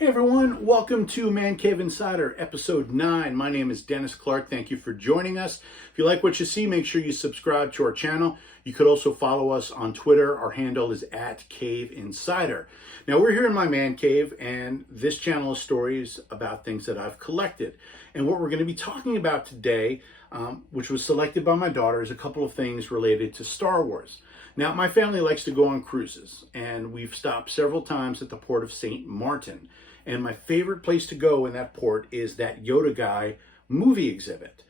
Hey everyone, welcome to Man Cave Insider, episode 9. My name is Dennis Clark. Thank you for joining us. If you like what you see, make sure you subscribe to our channel. You could also follow us on Twitter. Our handle is @CaveInsider. Now we're here in my man cave, and this channel is stories about things that I've collected. And what we're going to be talking about today, which was selected by my daughter, is a couple of things related to Star Wars. Now, my family likes to go on cruises, and we've stopped several times at the port of St. Maarten. And my favorite place to go in that port is that Yoda Guy movie exhibit.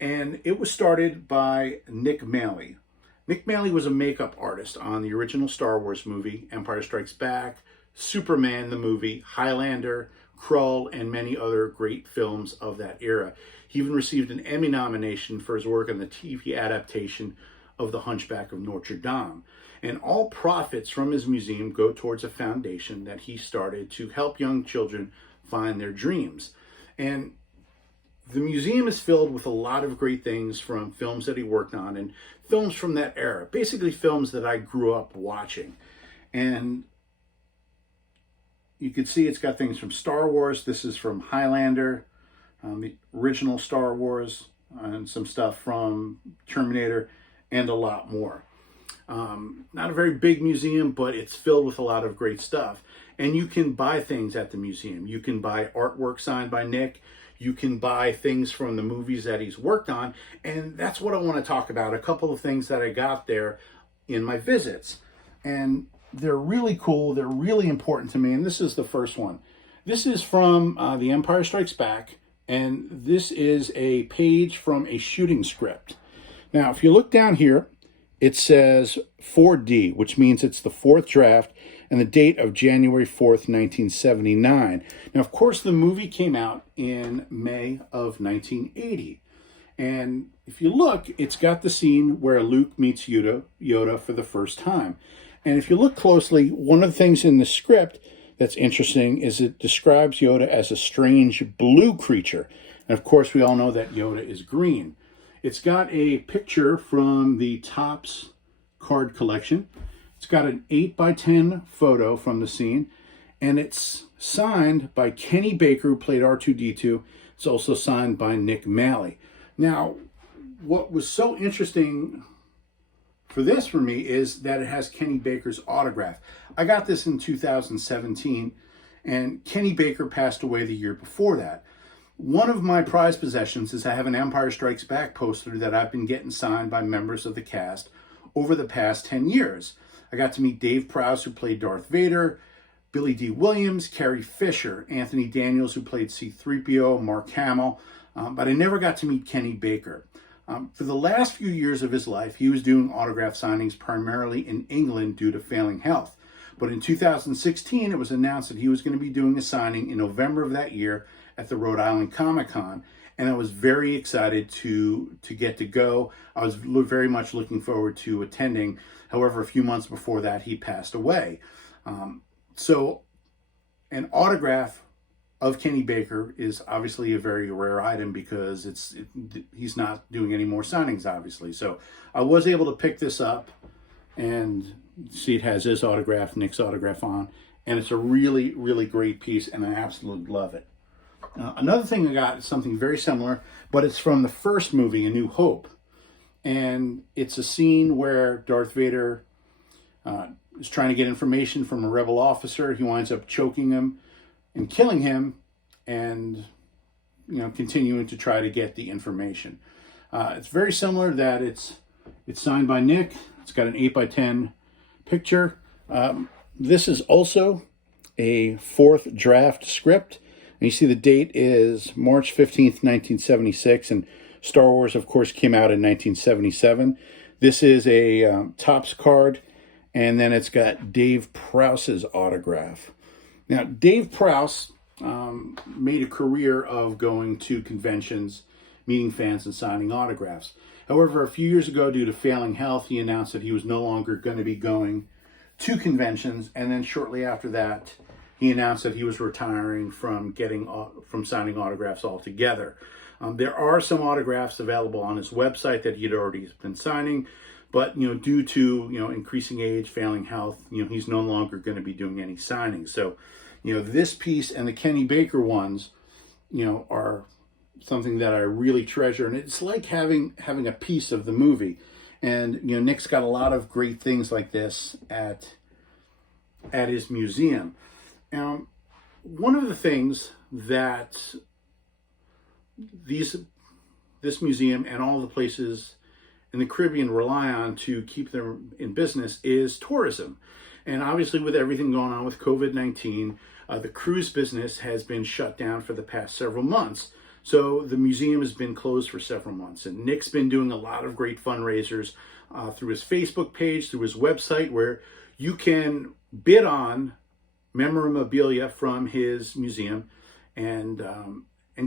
And it was started by Nick Maley. Nick Maley was a makeup artist on the original Star Wars movie, Empire Strikes Back, Superman the movie, Highlander, Krull, and many other great films of that era. He even received an Emmy nomination for his work on the TV adaptation of The Hunchback of Notre Dame. And all profits from his museum go towards a foundation that he started to help young children find their dreams. And the museum is filled with a lot of great things from films that he worked on and films from that era, basically films that I grew up watching. And you can see it's got things from Star Wars. This is from Highlander, the original Star Wars, and some stuff from Terminator, and a lot more. Not a very big museum, but it's filled with a lot of great stuff. And you can buy things at the museum. You can buy artwork signed by Nick. You can buy things from the movies that he's worked on. And that's what I want to talk about. A couple of things that I got there in my visits. And they're really cool. They're really important to me. And this is the first one. This is from The Empire Strikes Back. And this is a page from a shooting script. Now, if you look down here, it says 4D, which means it's the fourth draft, and the date of January 4th, 1979. Now, of course, the movie came out in May of 1980. And if you look, it's got the scene where Luke meets Yoda for the first time. And if you look closely, one of the things in the script that's interesting is it describes Yoda as a strange blue creature. And of course, we all know that Yoda is green. It's got a picture from the Topps card collection. It's got an 8x10 photo from the scene, and it's signed by Kenny Baker, who played R2-D2. It's also signed by Nick Maley. Now, what was so interesting for this for me is that it has Kenny Baker's autograph. I got this in 2017, and Kenny Baker passed away the year before that. One of my prized possessions is I have an Empire Strikes Back poster that I've been getting signed by members of the cast over the past 10 years. I got to meet Dave Prowse, who played Darth Vader, Billy D. Williams, Carrie Fisher, Anthony Daniels, who played C-3PO, Mark Hamill, but I never got to meet Kenny Baker. For the last few years of his life, he was doing autograph signings primarily in England due to failing health. But in 2016, it was announced that he was going to be doing a signing in November of that year at the Rhode Island Comic Con, and I was very excited to get to go. I was very much looking forward to attending. However, a few months before that, he passed away. So an autograph of Kenny Baker is obviously a very rare item because he's not doing any more signings, obviously. So I was able to pick this up, and see it has his autograph, Nick's autograph on, and it's a really, really great piece, and I absolutely love it. Another thing I got is something very similar, but it's from the first movie, A New Hope. And it's a scene where Darth Vader is trying to get information from a rebel officer. He winds up choking him and killing him, and continuing to try to get the information. It's very similar that it's signed by Nick. It's got an 8x10 picture. This is also a fourth draft script. And you see the date is March 15th, 1976, and Star Wars, of course, came out in 1977. This is a Topps card, and then it's got Dave Prowse's autograph. Now, Dave Prowse made a career of going to conventions, meeting fans, and signing autographs. However, a few years ago, due to failing health, he announced that he was no longer going to be going to conventions, and then shortly after that, he announced that he was retiring from signing autographs altogether. There are some autographs available on his website that he had already been signing, But, due to, increasing age, failing health, he's no longer going to be doing any signings. So, this piece and the Kenny Baker ones, are something that I really treasure. And it's like having a piece of the movie. And, Nick's got a lot of great things like this at his museum. One of the things that this museum and all the places in the Caribbean rely on to keep them in business is tourism. And obviously with everything going on with COVID-19, the cruise business has been shut down for the past several months. So the museum has been closed for several months. And Nick's been doing a lot of great fundraisers through his Facebook page, through his website, where you can bid on memorabilia from his museum and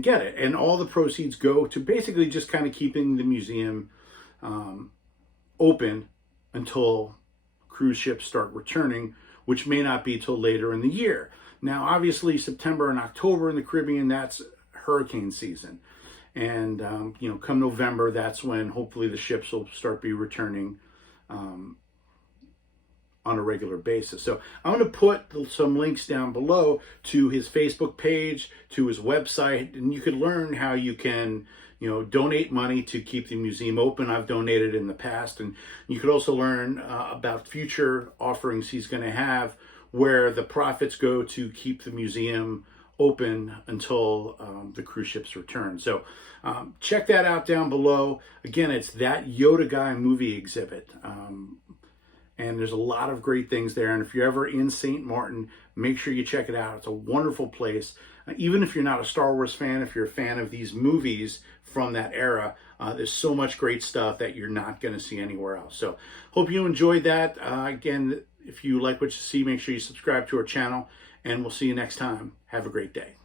get it. And all the proceeds go to basically just kind of keeping the museum open until cruise ships start returning, which may not be till later in the year. Now, obviously, September and October in the Caribbean, that's hurricane season. And, come November, that's when hopefully the ships will start be returning on a regular basis. So I'm going to put some links down below to his Facebook page, to his website, and you can learn how you can, donate money to keep the museum open. I've donated in the past, and you could also learn about future offerings he's going to have where the profits go to keep the museum open until the cruise ships return. So check that out down below. Again, it's That Yoda Guy movie exhibit. And there's a lot of great things there. And if you're ever in St. Maarten, make sure you check it out. It's a wonderful place. Even if you're not a Star Wars fan, if you're a fan of these movies from that era, there's so much great stuff that you're not going to see anywhere else. So hope you enjoyed that. Again, if you like what you see, make sure you subscribe to our channel, and we'll see you next time. Have a great day.